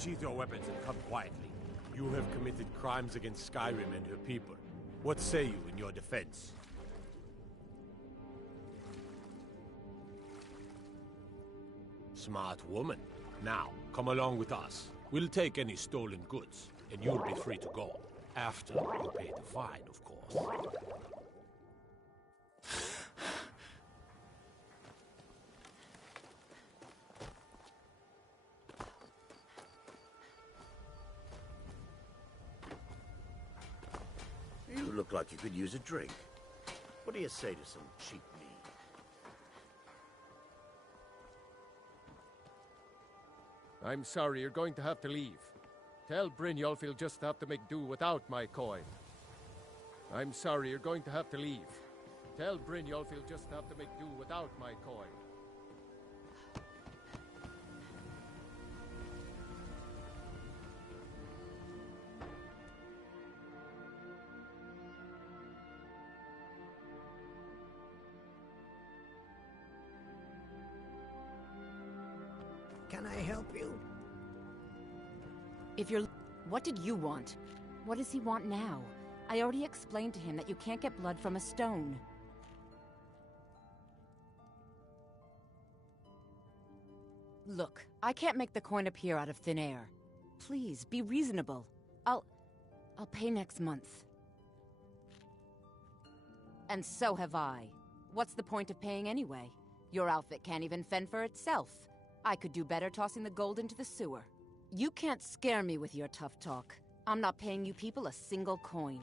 Sheath your weapons and come quietly. You have committed crimes against Skyrim and her people. What say you in your defense? Smart woman. Now, come along with us. We'll take any stolen goods, and you'll be free to go. After you pay the fine, of course. You look like you could use a drink. What do you say to some cheap meat? I'm sorry, you're going to have to leave. Tell Brynjolf he'll just have to make do without my coin. I'm sorry, you're going to have to leave. Tell Brynjolf he'll just have to make do without my coin. Can I help you? If you're... What did you want? What does he want now? I already explained to him that you can't get blood from a stone. Look, I can't make the coin appear out of thin air. Please, be reasonable. I'll pay next month. And so have I. What's the point of paying anyway? Your outfit can't even fend for itself. I could do better tossing the gold into the sewer. You can't scare me with your tough talk. I'm not paying you people a single coin.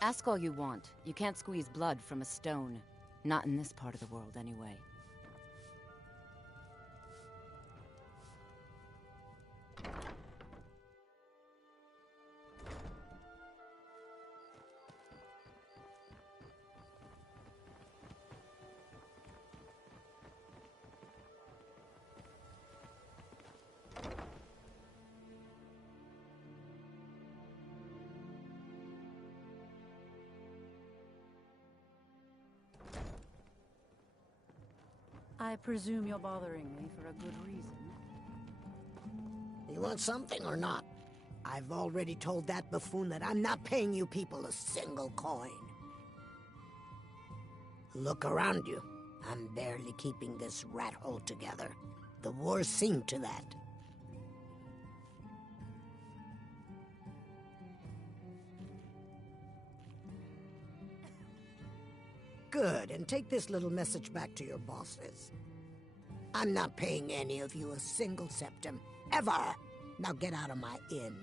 Ask all you want. You can't squeeze blood from a stone. Not in this part of the world, anyway. I presume you're bothering me for a good reason. You want something or not? I've already told that buffoon that I'm not paying you people a single coin. Look around you. I'm barely keeping this rat hole together. The war's seen to that. Good, and take this little message back to your bosses. I'm not paying any of you a single septim, ever! Now get out of my inn.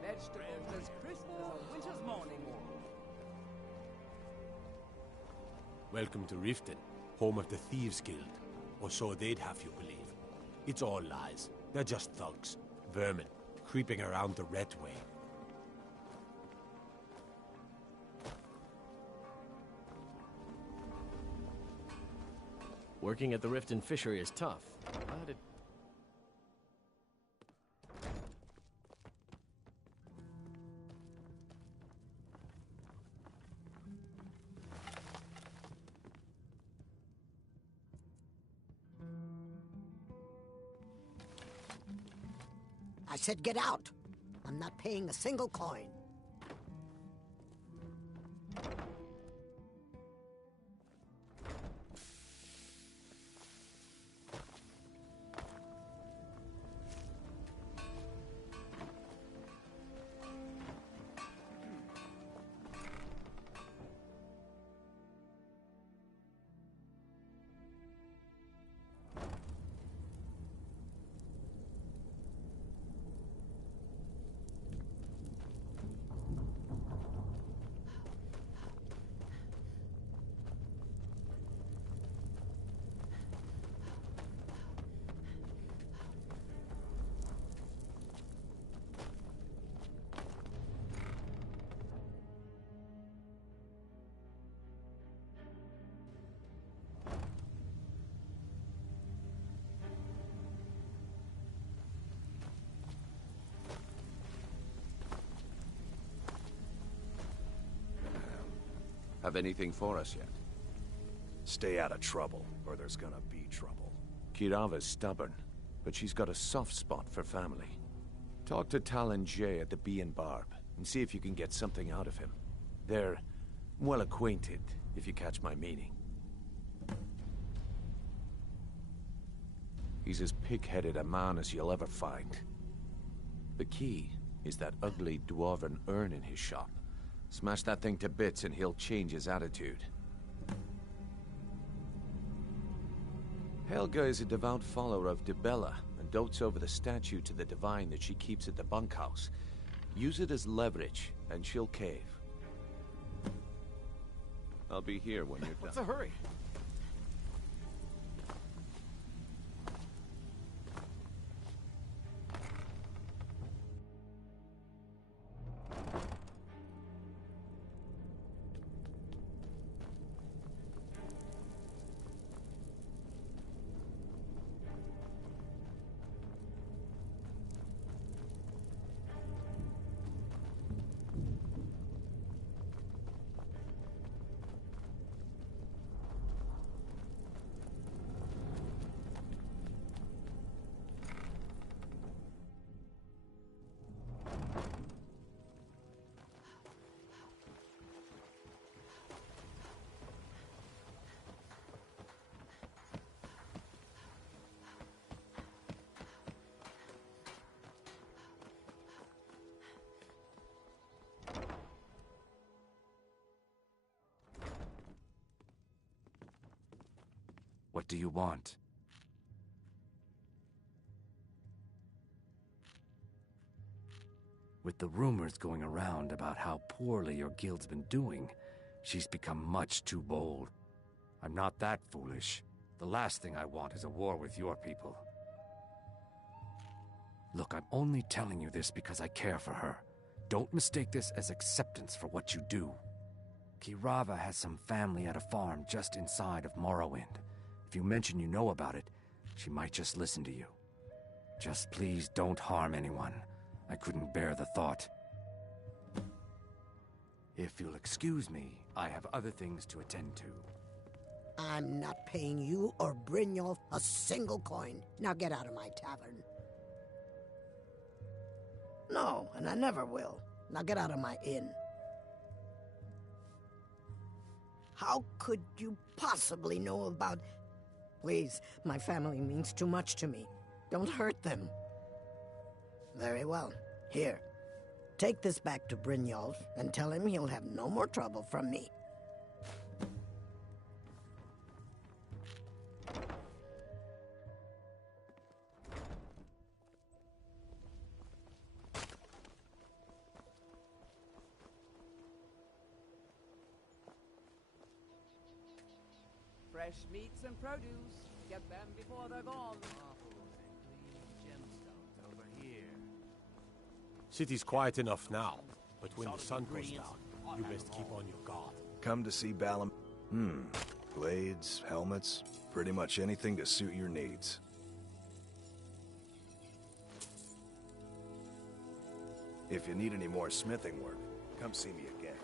Vegetables as crisp as a winter's morning. Welcome to Riften, home of the Thieves Guild. Or so they'd have you believe. It's all lies. They're just thugs. Vermin. Creeping around the Red Way. Working at the Riften fishery is tough, but it... I said get out. I'm not paying a single coin. Have anything for us yet? Stay out of trouble, or there's gonna be trouble. Kirava's stubborn, but she's got a soft spot for family. Talk to Talon Jay at the Bee and Barb, and see if you can get something out of him. They're well acquainted, if you catch my meaning. He's as pig-headed a man as you'll ever find. The key is that ugly dwarven urn in his shop. Smash that thing to bits and he'll change his attitude. Helga is a devout follower of Dibella and dotes over the statue to the divine that she keeps at the bunkhouse. Use it as leverage and she'll cave. I'll be here when you're done. What's the hurry? What do you want? With the rumors going around about how poorly your guild's been doing, she's become much too bold. I'm not that foolish. The last thing I want is a war with your people. Look, I'm only telling you this because I care for her. Don't mistake this as acceptance for what you do. Kirava has some family at a farm just inside of Morrowind. If you mention you know about it, she might just listen to you. Just please don't harm anyone. I couldn't bear the thought. If you'll excuse me, I have other things to attend to. I'm not paying you or Brynjolf a single coin. Now get out of my tavern. No, and I never will. Now get out of my inn. How could you possibly know about... Please, my family means too much to me. Don't hurt them. Very well. Here. Take this back to Brynjolf and tell him he'll have no more trouble from me. Fresh meats and produce. Get them before they're gone. City's quiet enough now, but when the sun goes down, you best keep on your guard. Come to see Balam. Blades, helmets, pretty much anything to suit your needs. If you need any more smithing work, come see me again.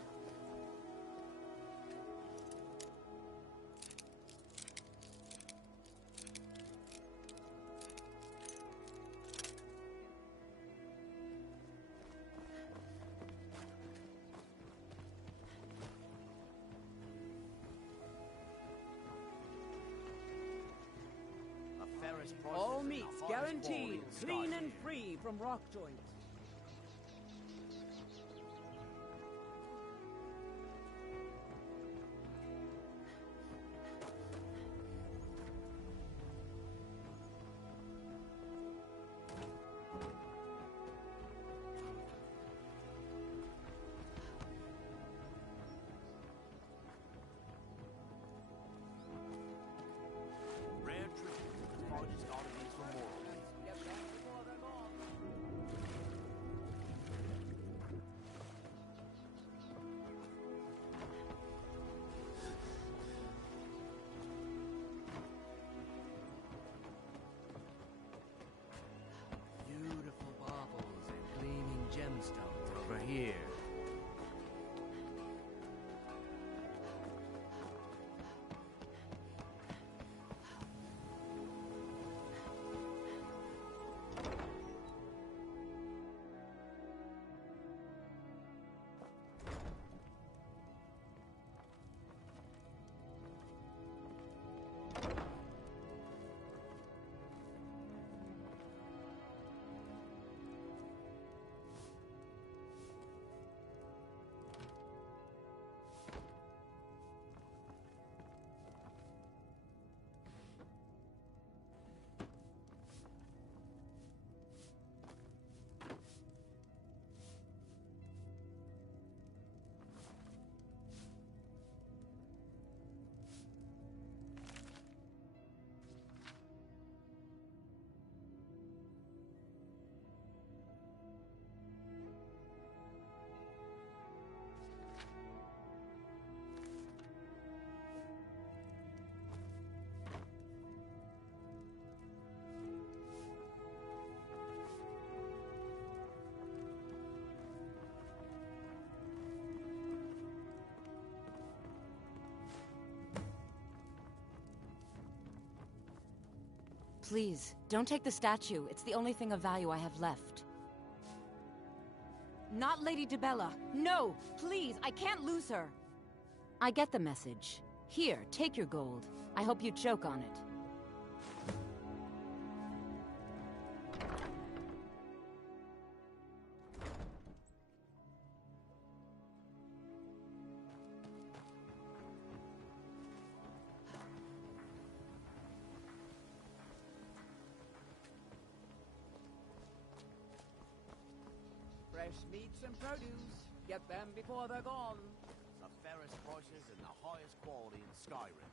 fairest prices All and the meats highest guaranteed, quality in clean and Skyrim. free from rock joints. Rare treasure, the finest oddities from Morrowind. Get them before they're gone. Beautiful baubles and gleaming gemstones over here. Please, don't take the statue. It's the only thing of value I have left. Not Lady Dibella. No! Please, I can't lose her. I get the message. Here, take your gold. I hope you choke on it. Fresh meats and produce. Get them before they're gone. The fairest prices and the highest quality in Skyrim.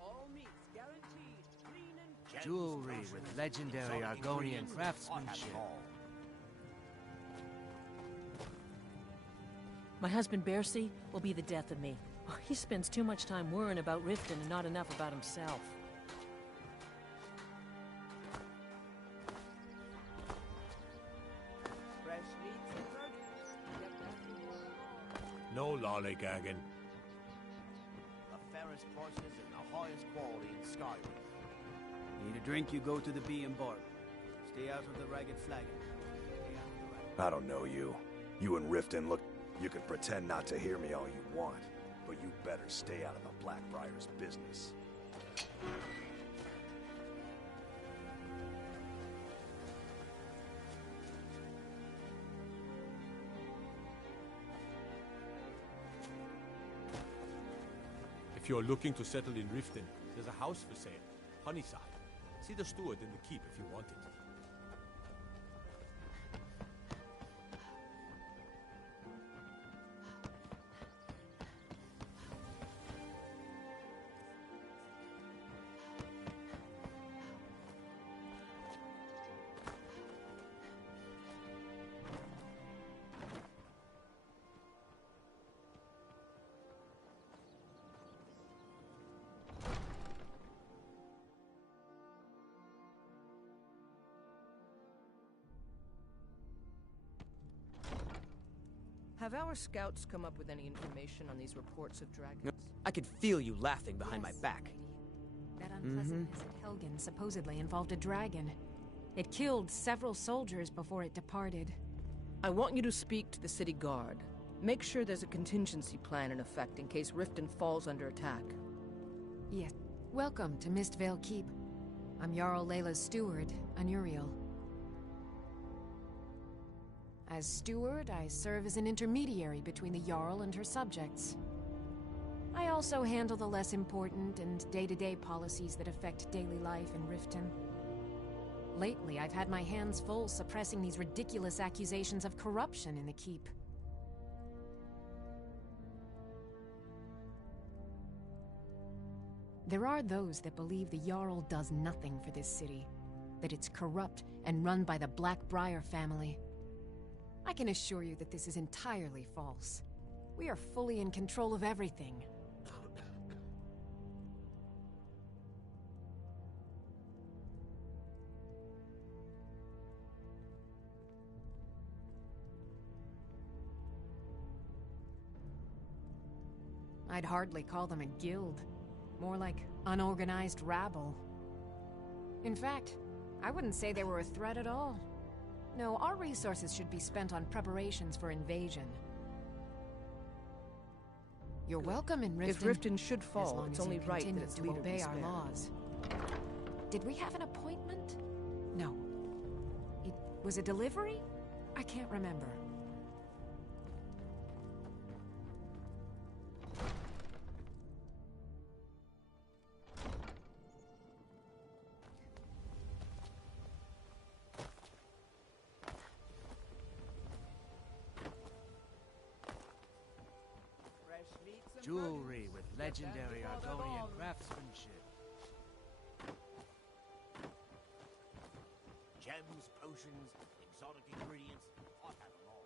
All meats guaranteed, clean and free. Jewelry with legendary Argonian craftsmanship. My husband, Bercy, will be the death of me. Oh, he spends too much time worrying about Riften and not enough about himself. Fresh meats and produce. Get them before they're gone. No lollygagging. The fairest prices and the highest quality in Skyrim. Need a drink, you go to the Bee and Bar. Stay out of the Ragged Flagon. I don't know you. You and Riften look... You can pretend not to hear me all you want, but you better stay out of the Blackbriar's business. If you're looking to settle in Riften, there's a house for sale, Honeyside. See the steward in the keep if you want it. Have our scouts come up with any information on these reports of dragons? I could feel you laughing behind my back. That unpleasant visit Helgen supposedly involved a dragon. It killed several soldiers before it departed. I want you to speak to the city guard. Make sure there's a contingency plan in effect in case Riften falls under attack. Yes. Welcome to Mistvale Keep. I'm Jarl Layla's steward, Anuriel. As steward, I serve as an intermediary between the Jarl and her subjects. I also handle the less important and day-to-day policies that affect daily life in Riften. Lately, I've had my hands full suppressing these ridiculous accusations of corruption in the keep. There are those that believe the Jarl does nothing for this city, that it's corrupt and run by the Blackbriar family. I can assure you that this is entirely false. We are fully in control of everything. I'd hardly call them a guild. More like unorganized rabble. In fact, I wouldn't say they were a threat at all. No, our resources should be spent on preparations for invasion. You're welcome in Riften. If Riften should as fall, long it's as only you right continue that its to leader obey be our spared. laws. Did we have an appointment? No. It was a delivery? I can't remember. Jewelry with legendary Argonian craftsmanship. Gems, potions, exotic ingredients. I've had them all.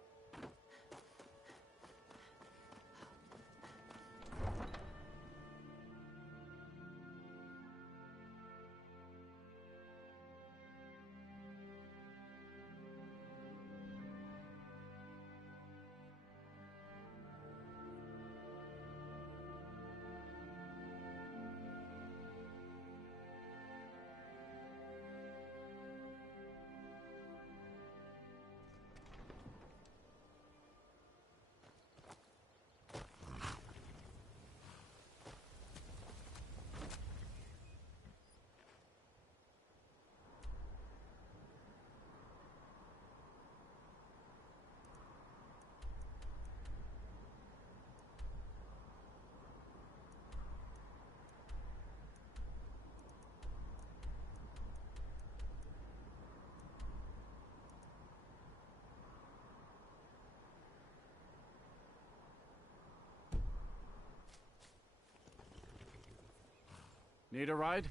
Need a ride?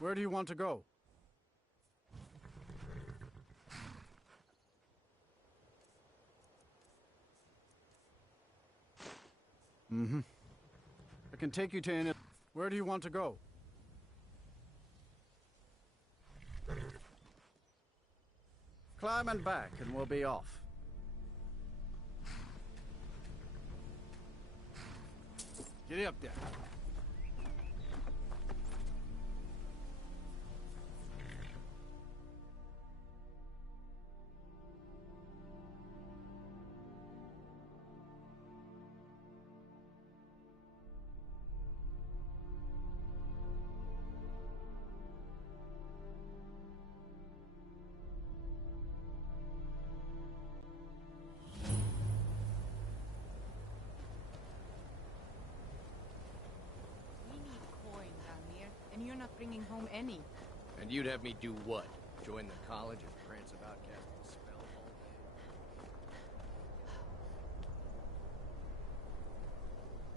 Where do you want to go? Mm-hmm. I can take you to any... Where do you want to go? Climb and back, and we'll be off. Get up there. You're not bringing home any. And you'd have me do what? Join the college and prance about casting a spell all day?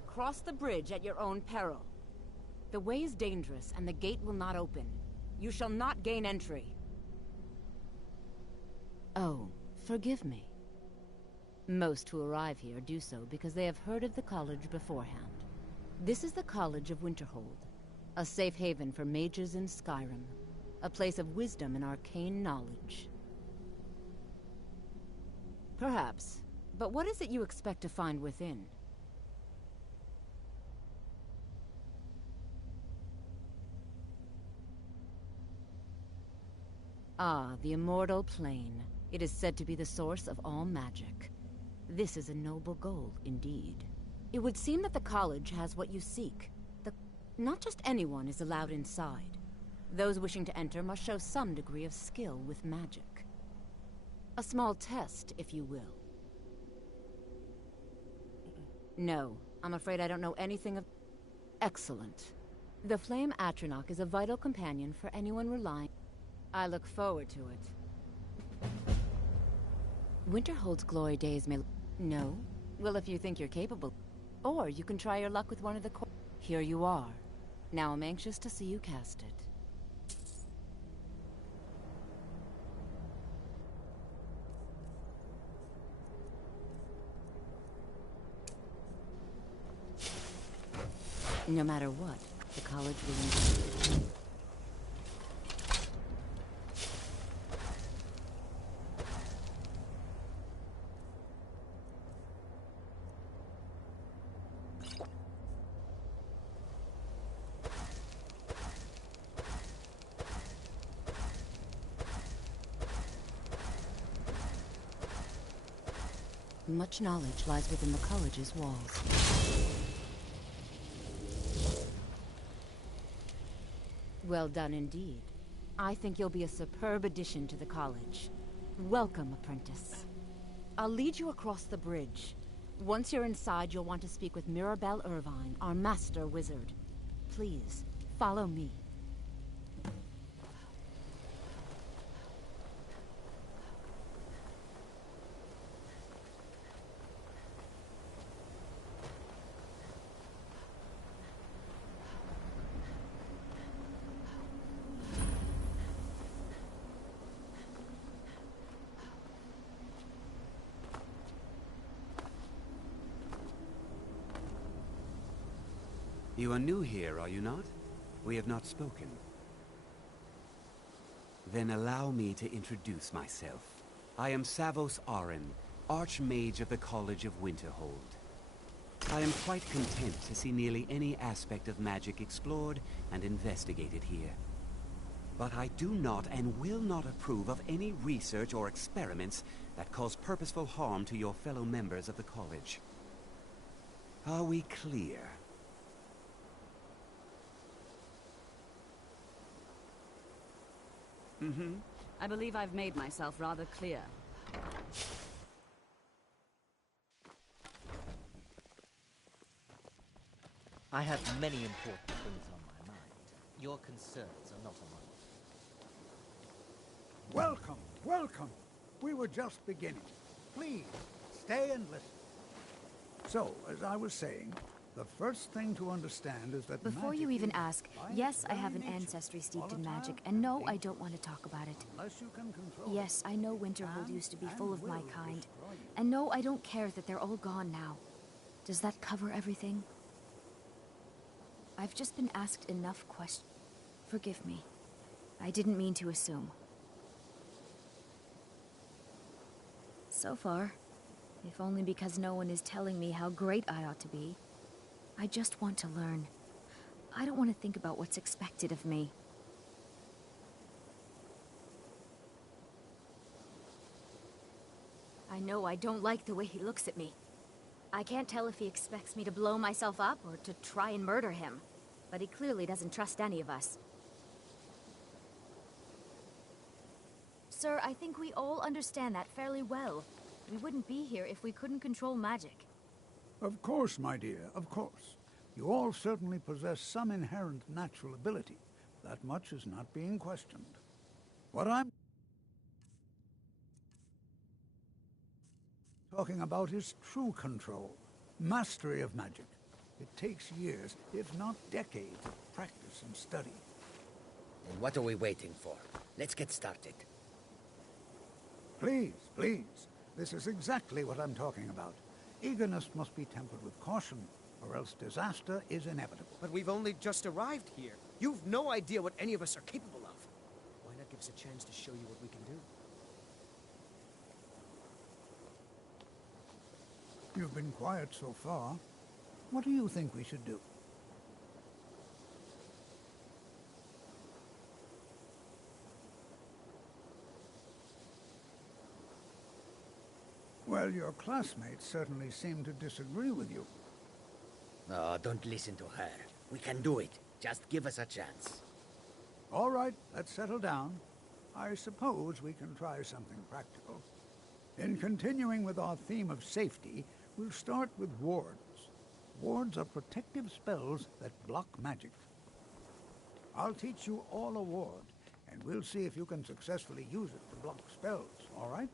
Cross the bridge at your own peril. The way is dangerous, and the gate will not open. You shall not gain entry. Oh, forgive me. Most who arrive here do so because they have heard of the college beforehand. This is the College of Winterhold. A safe haven for mages in Skyrim. A place of wisdom and arcane knowledge. Perhaps. But what is it you expect to find within? Ah, the immortal plane. It is said to be the source of all magic. This is a noble goal, indeed. It would seem that the college has what you seek. Not just anyone is allowed inside. Those wishing to enter must show some degree of skill with magic. A small test, if you will. No, I'm afraid I don't know anything of... Excellent. The Flame Atronach is a vital companion for anyone relying... I look forward to it. Winterhold's glory days may... No? Well, if you think you're capable... Or you can try your luck with one of the... Here you are. Now I'm anxious to see you cast it. No matter what, the college will... Much knowledge lies within the college's walls. Well done indeed. I think you'll be a superb addition to the college. Welcome, apprentice. I'll lead you across the bridge. Once you're inside, you'll want to speak with Mirabelle Irvine, our master wizard. Please, follow me. You are new here, are you not? We have not spoken. Then allow me to introduce myself. I am Savos Arin, Archmage of the College of Winterhold. I am quite content to see nearly any aspect of magic explored and investigated here. But I do not and will not approve of any research or experiments that cause purposeful harm to your fellow members of the college. Are we clear? I believe I've made myself rather clear. I have many important things on my mind. Your concerns are not among them. Welcome, welcome. We were just beginning. Please, stay and listen. So, as I was saying, the first thing to understand is that before you even ask, yes, I have an ancestry steeped in magic, and no, I don't want to talk about it. Yes, I know Winterhold used to be full of my kind, and no, I don't care that they're all gone now. Does that cover everything? I've just been asked enough questions. Forgive me. I didn't mean to assume. So far, if only because no one is telling me how great I ought to be, I just want to learn. I don't want to think about what's expected of me. I know I don't like the way he looks at me. I can't tell if he expects me to blow myself up or to try and murder him. But he clearly doesn't trust any of us. Sir, I think we all understand that fairly well. We wouldn't be here if we couldn't control magic. Of course, my dear, of course. You all certainly possess some inherent natural ability. That much is not being questioned. What I'm talking about is true control, mastery of magic. It takes years, if not decades, of practice and study. And what are we waiting for? Let's get started. Please, please. This is exactly what I'm talking about. Eagerness must be tempered with caution, or else disaster is inevitable. But we've only just arrived here. You've no idea what any of us are capable of. Why not give us a chance to show you what we can do? You've been quiet so far. What do you think we should do? Well, your classmates certainly seem to disagree with you. Oh, don't listen to her. We can do it. Just give us a chance. All right, let's settle down. I suppose we can try something practical. In continuing with our theme of safety, we'll start with wards. Wards are protective spells that block magic. I'll teach you all a ward, and we'll see if you can successfully use it to block spells, all right?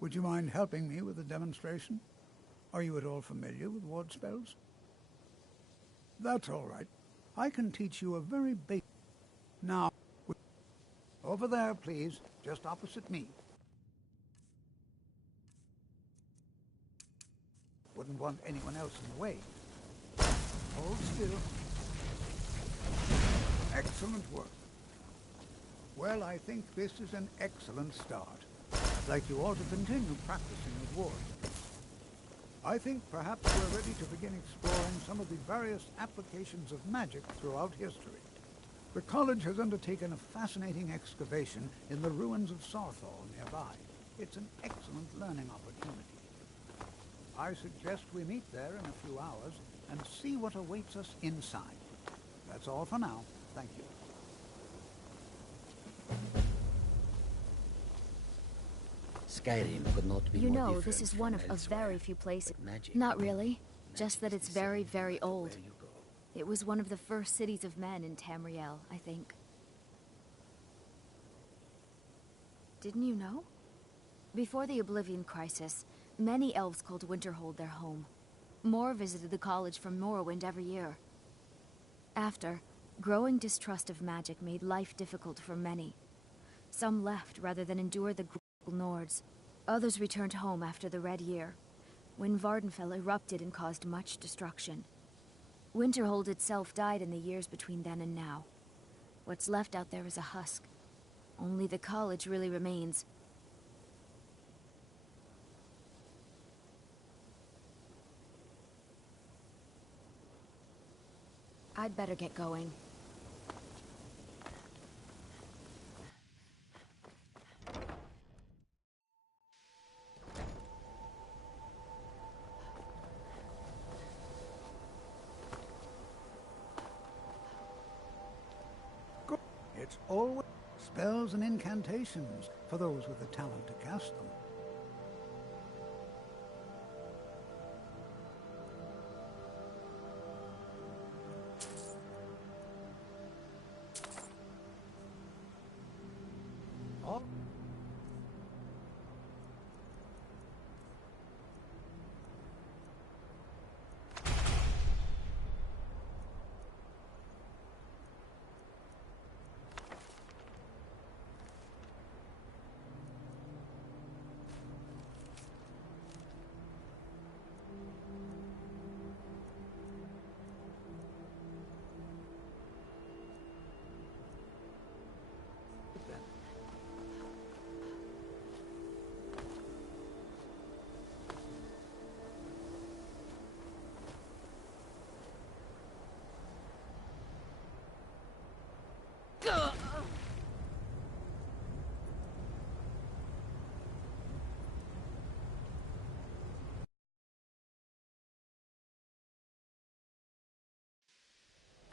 Would you mind helping me with the demonstration? Are you at all familiar with ward spells? That's all right. I can teach you a very basic... Now, over there, please, just opposite me. Wouldn't want anyone else in the way. Hold still. Excellent work. Well, I think this is an excellent start. I'd like you all to continue practicing with wards. I think perhaps we're ready to begin exploring some of the various applications of magic throughout history. The college has undertaken a fascinating excavation in the ruins of Sarthal nearby. It's an excellent learning opportunity. I suggest we meet there in a few hours and see what awaits us inside. That's all for now. Thank you. Skyrim could not be You more know, different this is one of elsewhere. very few places. Magic. Not really. Just that it's very, very old. It was one of the first cities of men in Tamriel, I think. Didn't you know? Before the Oblivion Crisis, many elves called Winterhold their home. More visited the college from Morrowind every year. After, growing distrust of magic made life difficult for many. Some left rather than endure the gruel Nords. Others returned home after the Red Year, when Vardenfell erupted and caused much destruction. Winterhold itself died in the years between then and now. What's left out there is a husk. Only the college really remains. I'd better get going. It's always spells and incantations for those with the talent to cast them. All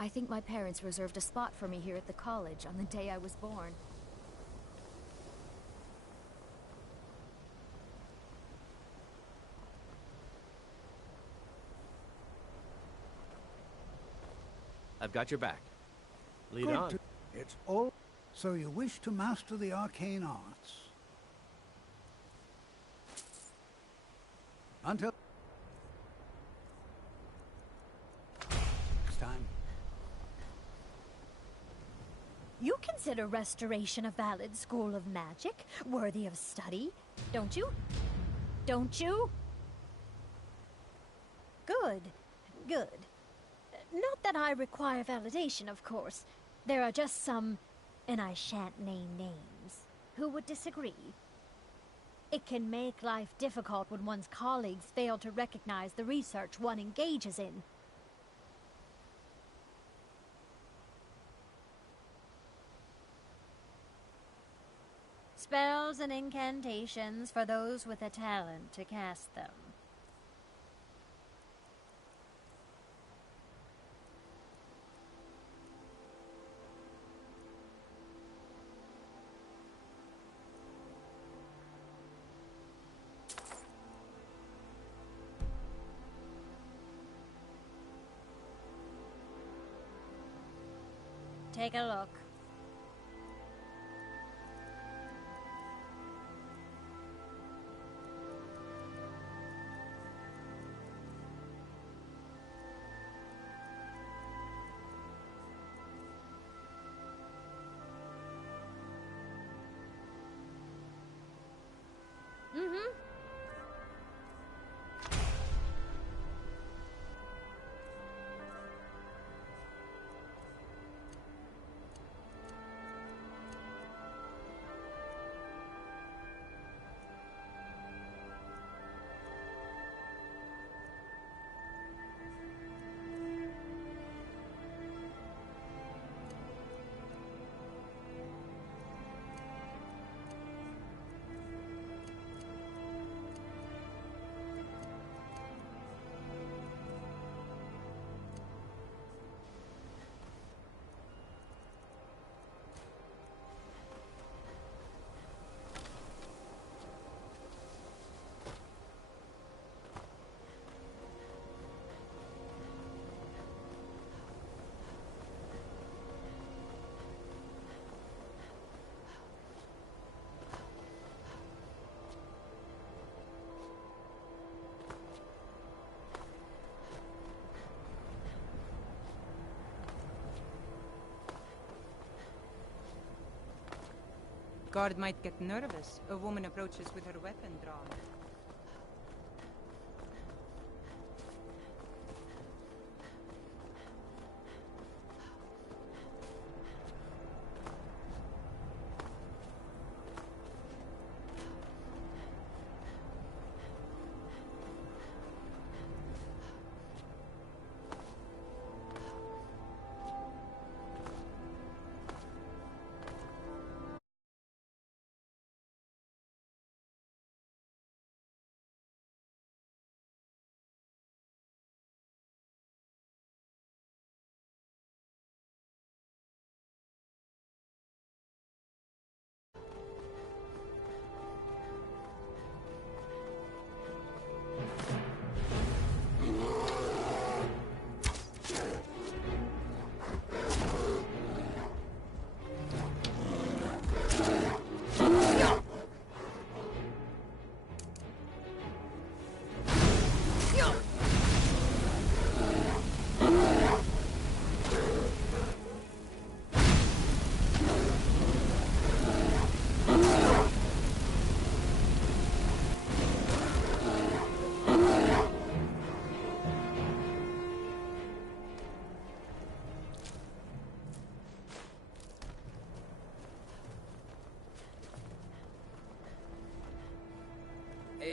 I think my parents reserved a spot for me here at the college on the day I was born. I've got your back. Lead Good on. It's all. So you wish to master the arcane arts? Until next time. You consider restoration a valid school of magic, worthy of study, don't you? Don't you? Good. Good. Not that I require validation, of course. There are just some, and I shan't name names, who would disagree. It can make life difficult when one's colleagues fail to recognize the research one engages in. Spells and incantations for those with a talent to cast them. Take a look. Mm-hmm. Guard might get nervous. A woman approaches with her weapon drawn.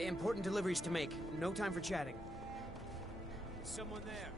Important deliveries to make. No time for chatting. Is someone there?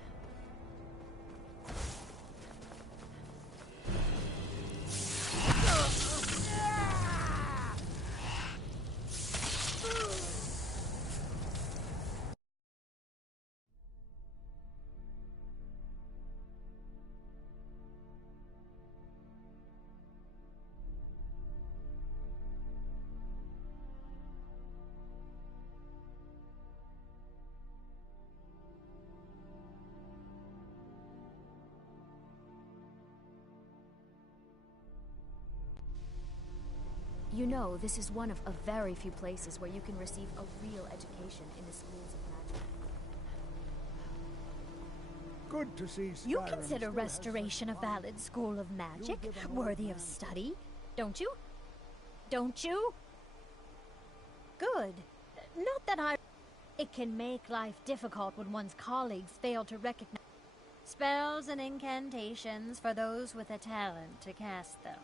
You know, this is one of a very few places where you can receive a real education in the schools of magic. Good to see Skyrim You consider still has restoration a valid school of magic, worthy of study, don't you? Don't you? Good. Not that I... It can make life difficult when one's colleagues fail to recognize spells and incantations for those with a talent to cast them.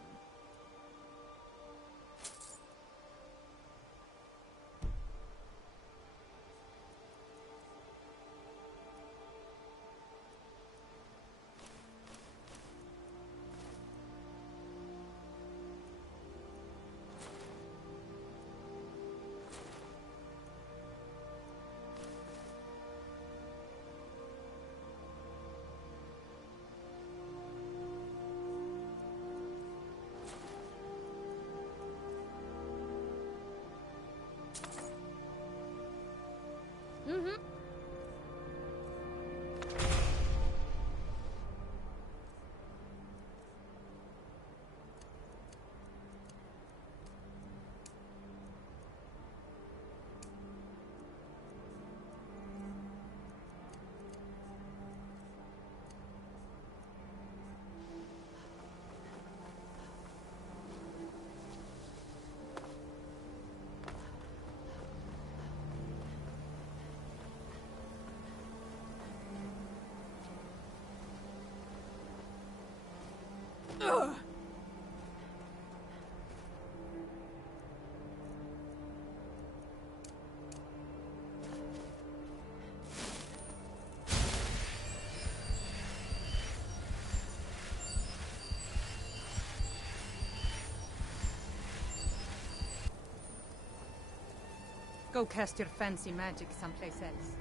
Go cast your fancy magic someplace else.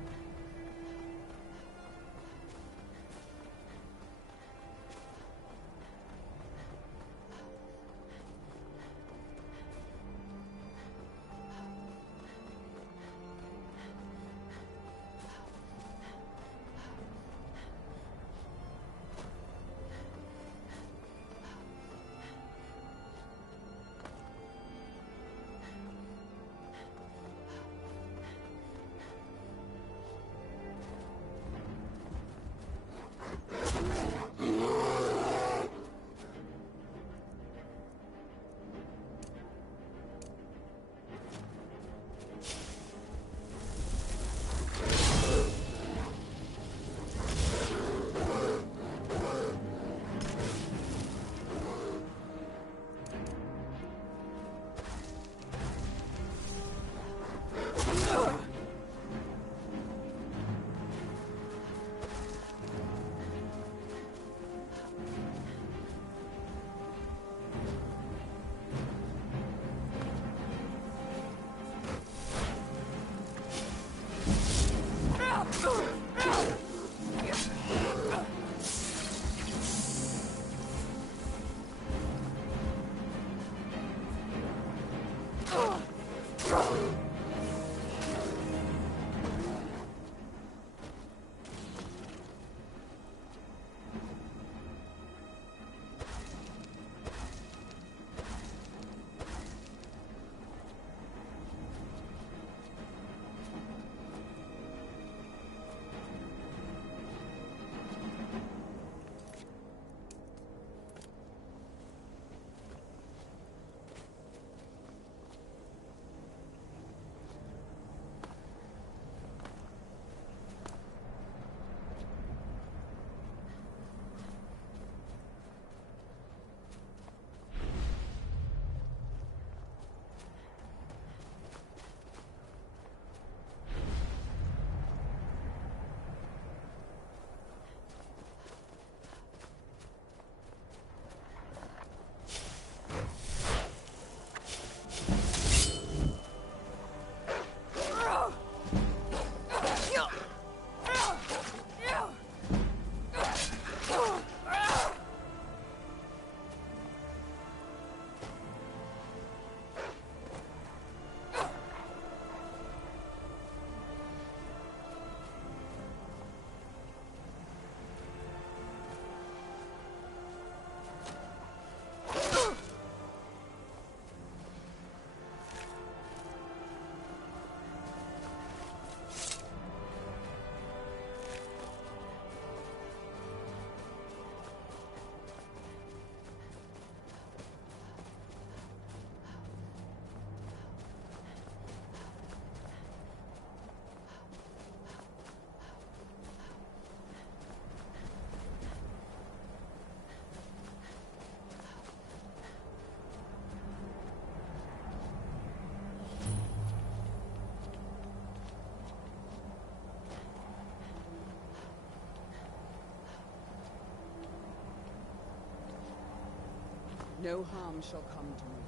No harm shall come to me,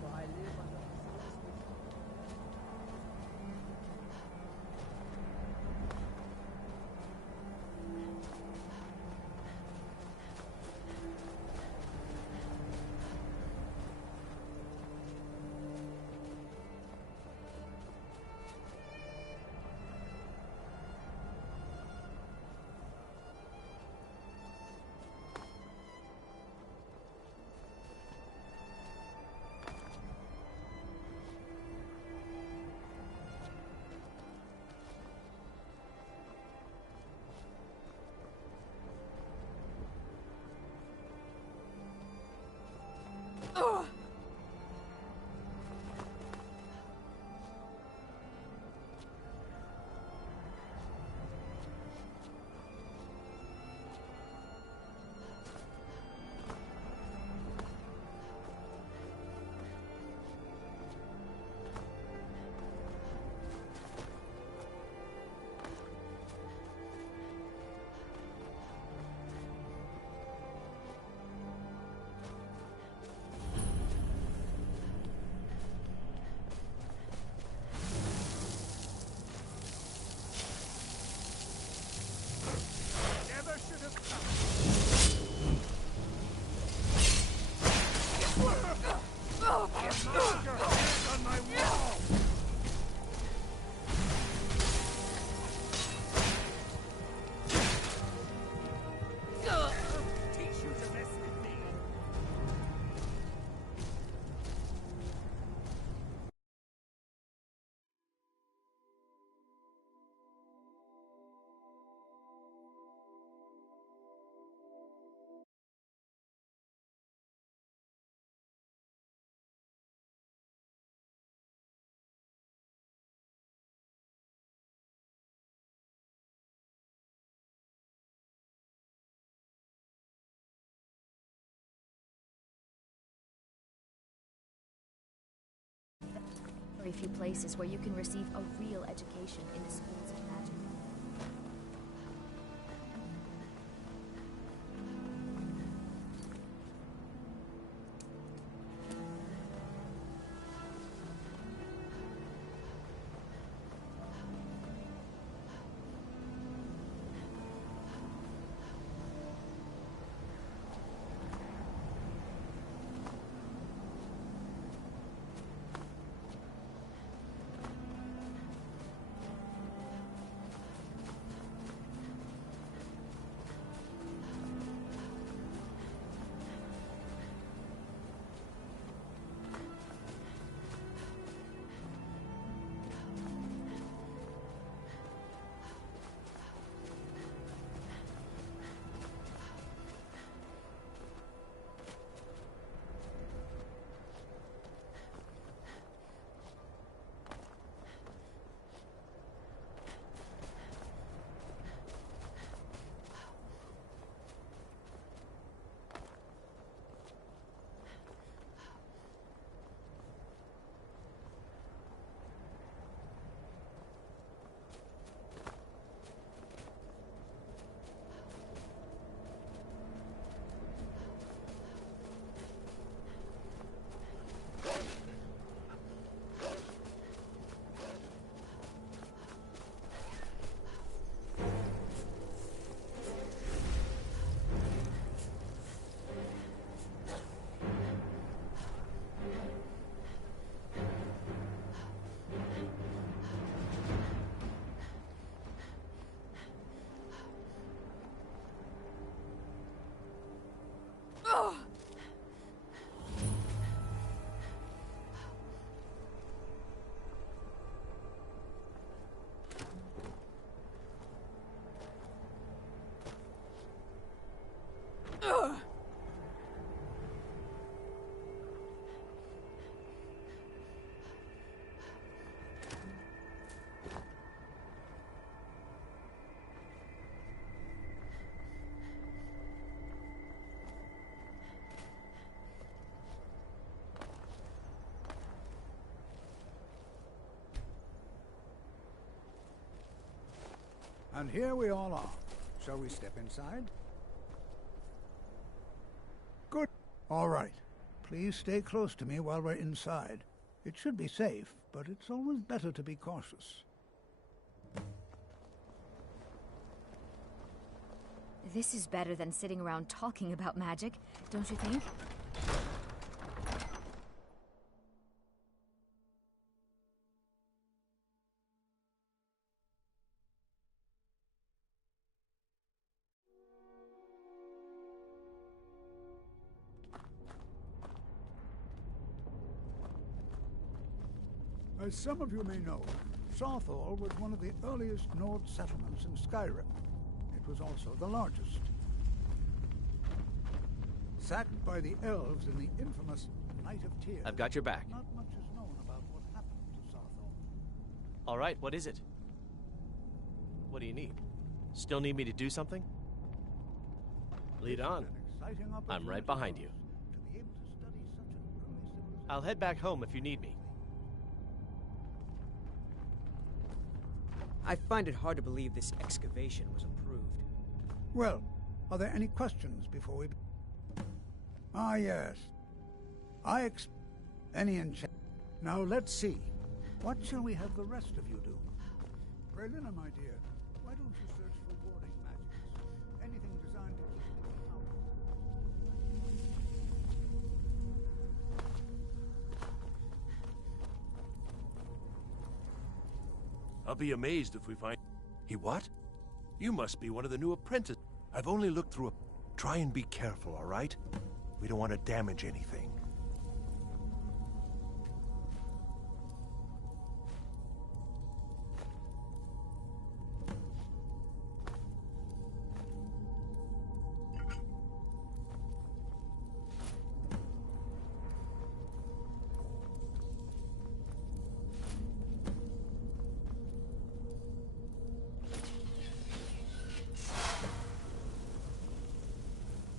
for I live under the celestial. very few places where you can receive a real education in the schools of magic. And here we all are. Shall we step inside? Good. All right. Please stay close to me while we're inside. It should be safe, but it's always better to be cautious. This is better than sitting around talking about magic, don't you think? As some of you may know, Southall was one of the earliest Nord settlements in Skyrim. It was also the largest. Sacked by the elves in the infamous Night of Tears. I've got your back. Not much is known about what happened to Southall. All right, what is it? What do you need? Still need me to do something? Lead on. I'm right behind you. I'll head back home if you need me. I find it hard to believe this excavation was approved. Well, are there any questions before we... Ah, yes. Any enchant... Now, let's see. What shall we have the rest of you do? Brelina, my dear, why don't you search for warding magics? Anything designed to keep them out. I'll be amazed if we find... He what? You must be one of the new apprentices. I've only looked through a... Try and be careful, all right? We don't want to damage anything.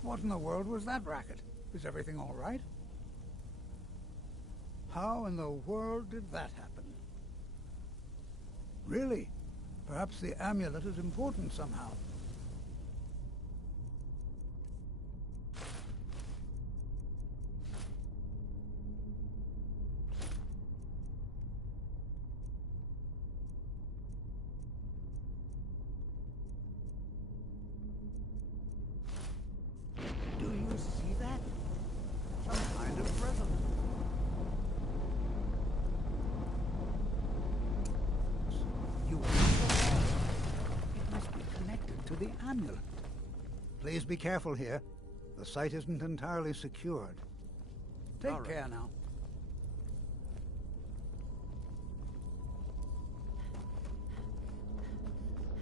What in the world was that racket? Is everything all right? How in the world did that happen? Really? Perhaps the amulet is important somehow. Do you see that? Some kind of resonance. You it must be connected to the amulet. Please be careful here. The site isn't entirely secured. Take care now.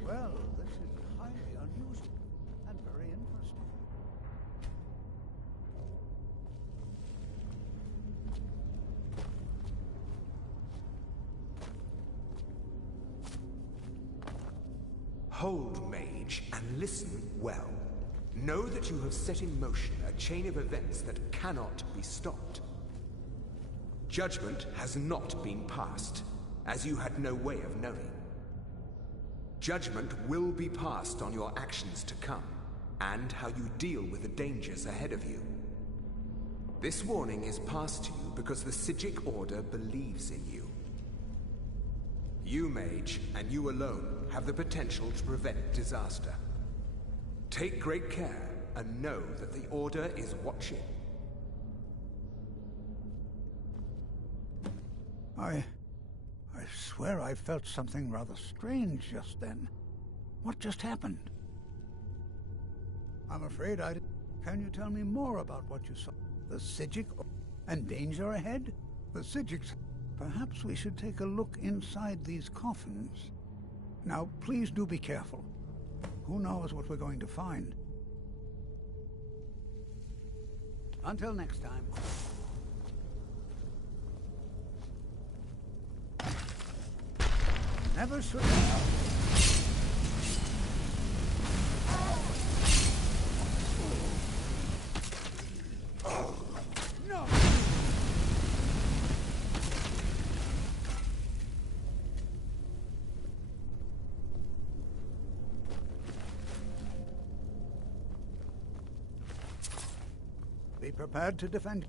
Well, this is highly unusual and very interesting. Hold, mage, and listen well. Know that you have set in motion a chain of events that cannot be stopped. Judgment has not been passed, as you had no way of knowing. Judgment will be passed on your actions to come, and how you deal with the dangers ahead of you. This warning is passed to you because the Psijic Order believes in you. You, mage, and you alone, have the potential to prevent disaster. Take great care, and know that the Order is watching. I swear I felt something rather strange just then. What just happened? I'm afraid I didn't. Can you tell me more about what you saw? The Psijic and danger ahead? The Psijics. Perhaps we should take a look inside these coffins. Now, please do be careful. Who knows what we're going to find? Until next time. Never should. No! Be prepared to defend.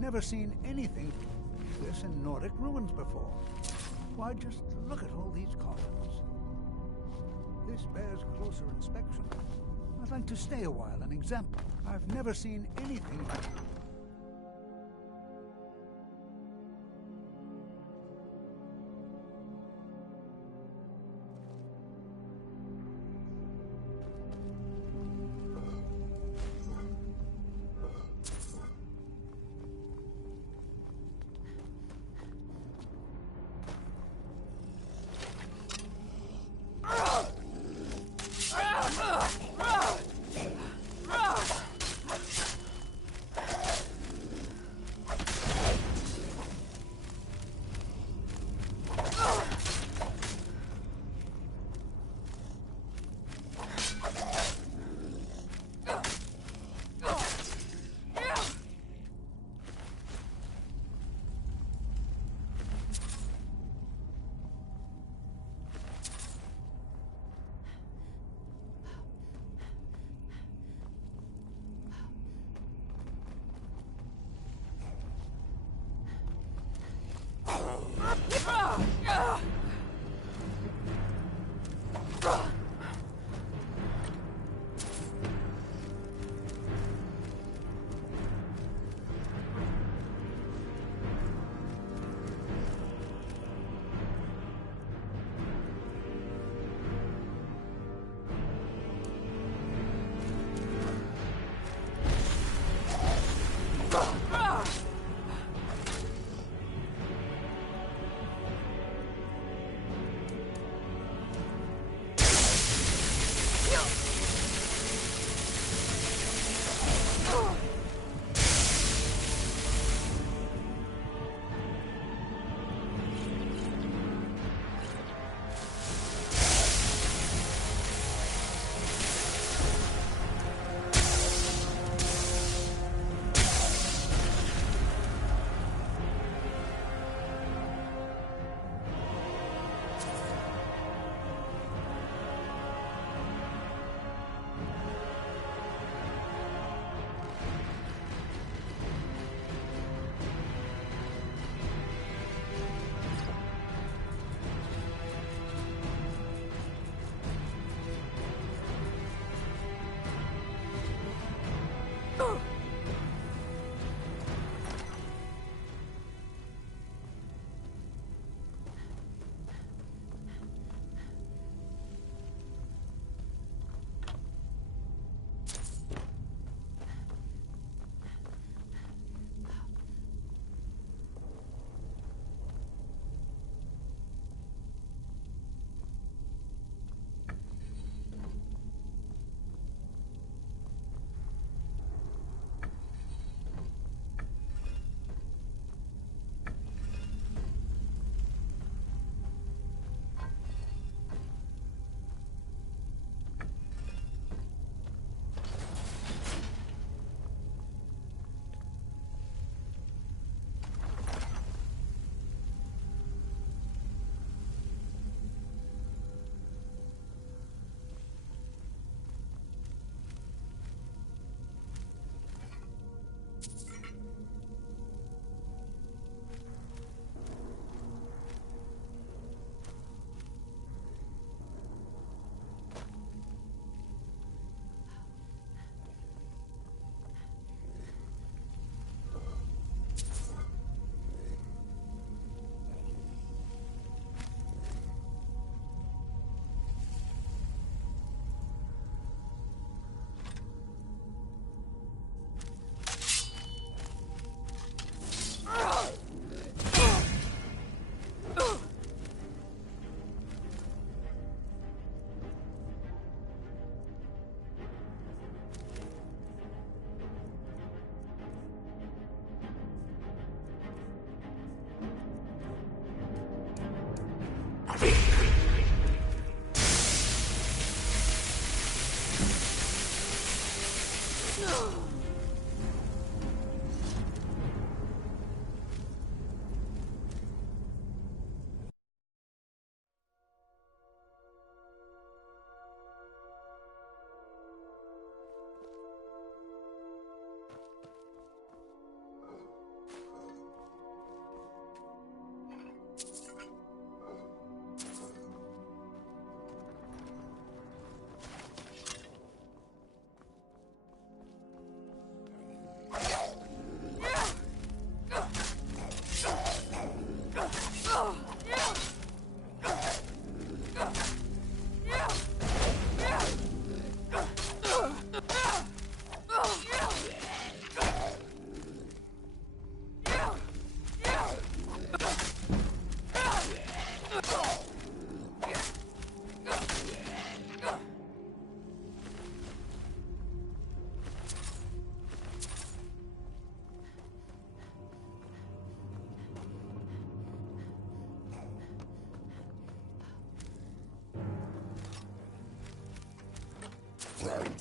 Never seen anything like this in Nordic ruins before. Why, just look at all these coffins. This bears closer inspection. I'd like to stay a while and examine. I've never seen anything like it.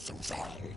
So sorry.